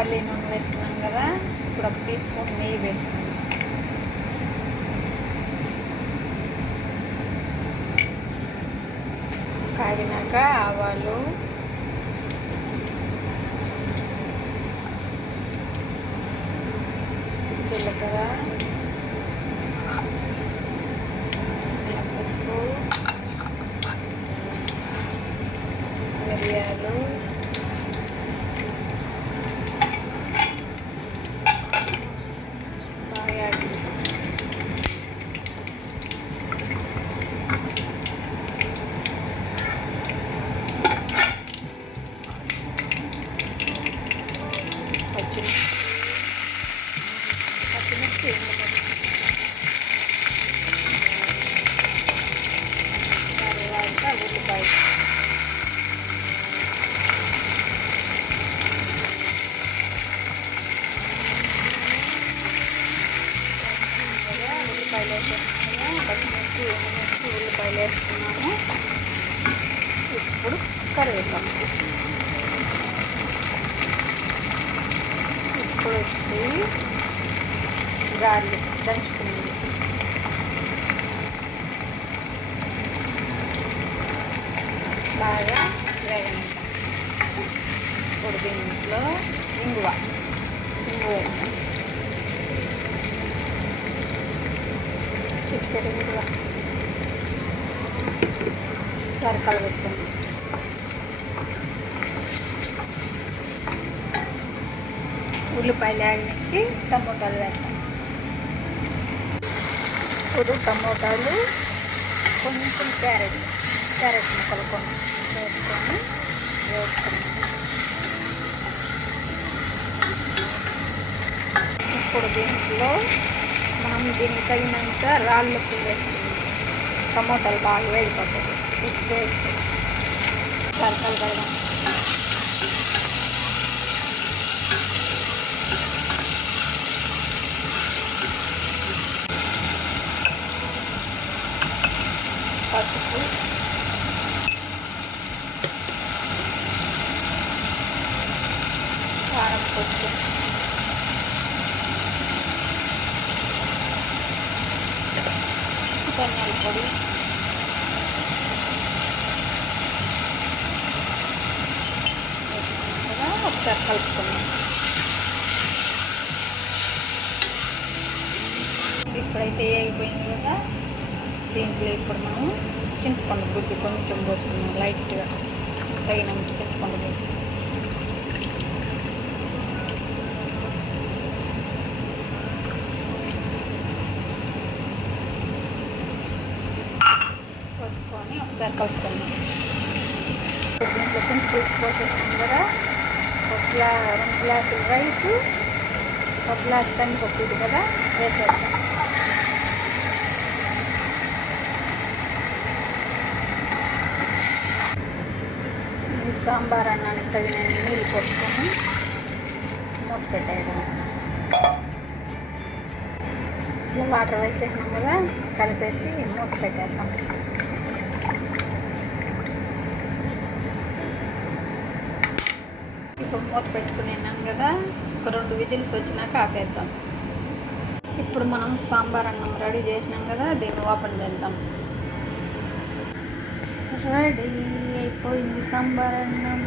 పల్లి నూనె వేసుకున్నాం కదా, ఇప్పుడు 1 టీ స్పూన్ నెయ్యి వేసుకున్నాం. కాగినాక ఆవాలు, జీలకర్ర, మినపప్పు, మిరియాలు, బాగా పచ్చిమిర్చి తర్వాత ఉల్లిపాయ, ఉల్లిపాయలు వేసుకున్నాము. పచ్చిమిర్చి, ఎండుమిర్చి, ఉల్లిపాయలు వేసుకున్నాము. ఇప్పుడు కరివేపాకు, ఇప్పుడు వచ్చి గార్లిక్ దంచుకున్నది, బాగా వేగనిద్దాం. ఇప్పుడు దీంట్లో ఇంగువ వేద్దాం, చిటికెడు ఇంగువ సరికలు పెట్టుకుందాం. ఉల్లిపాయలు వేగనిచ్చి టమోటాలు వేద్దాం. ఇప్పుడు టమోటాలు, కొంచెం క్యారెట్ ముక్కలు కొన్ని వేసుకొని వేసుకున్నాం. ఇప్పుడు దీంట్లో మనం దీనికి తగినంత రాళ్ళ ఉప్పు వేసుకున్నాం. టమోటాలు బాగా వేడిపోతాయి. ఉప్పు వేసి సరికలు కడదాం. పసుపు, కారం కొంచెం, ధనియాల పొడి, వేసుకున్నాం. ఒకసారి కలుపుకున్నాం. ఇప్పుడైతే అయిపోయింది కదా, దీంట్లో ఇప్పుడు మనం చింతపండు గుడ్డు కొంచెం పోసుకున్నాం. లైట్గా తగినంత చింతపండు గుడ్డు, పోసుకొని ఒకసారి కలుపుకున్నాం. దీంట్లో కొంచెం పులుసు పోసేసాం కదా, 2 గ్లాసులు రైసు, 1 గ్లాసు కందిపప్పు ఇది కదా వేసేద్దాం. సాంబార్ అన్నానికి తగిన నీళ్ళు పోసుకొని మూత పెట్టేయడం. ఇట్లా వాటర్ వేసేసినాం కదా, కలిపేసి మూత పెట్టేద్దాం. ఇప్పుడు మూత పెట్టుకున్నాం కదా, ఒక 2 విజిల్స్ వచ్చినాక ఆపేద్దాం. ఇప్పుడు మనం సాంబార్ అన్నం రెడీ చేసినాం కదా, దీన్ని ఓపెన్ చేద్దాం. రెడీ అయిపోయింది సాంబార్ అన్నం.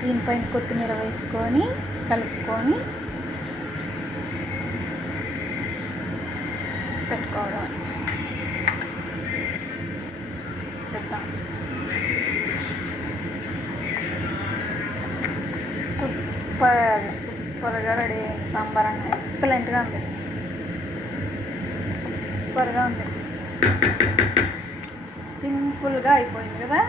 దీనిపైన కొత్తిమీర వేసుకొని కలుపుకొని పెట్టుకోవడం. చెప్తాం. సూపర్గా రెడీ అయింది సాంబార్ అన్నం. ఎక్సలెంట్గా ఉంది, సూపర్గా ఉంది, సింపుల్గా అయిపోయింది కదా.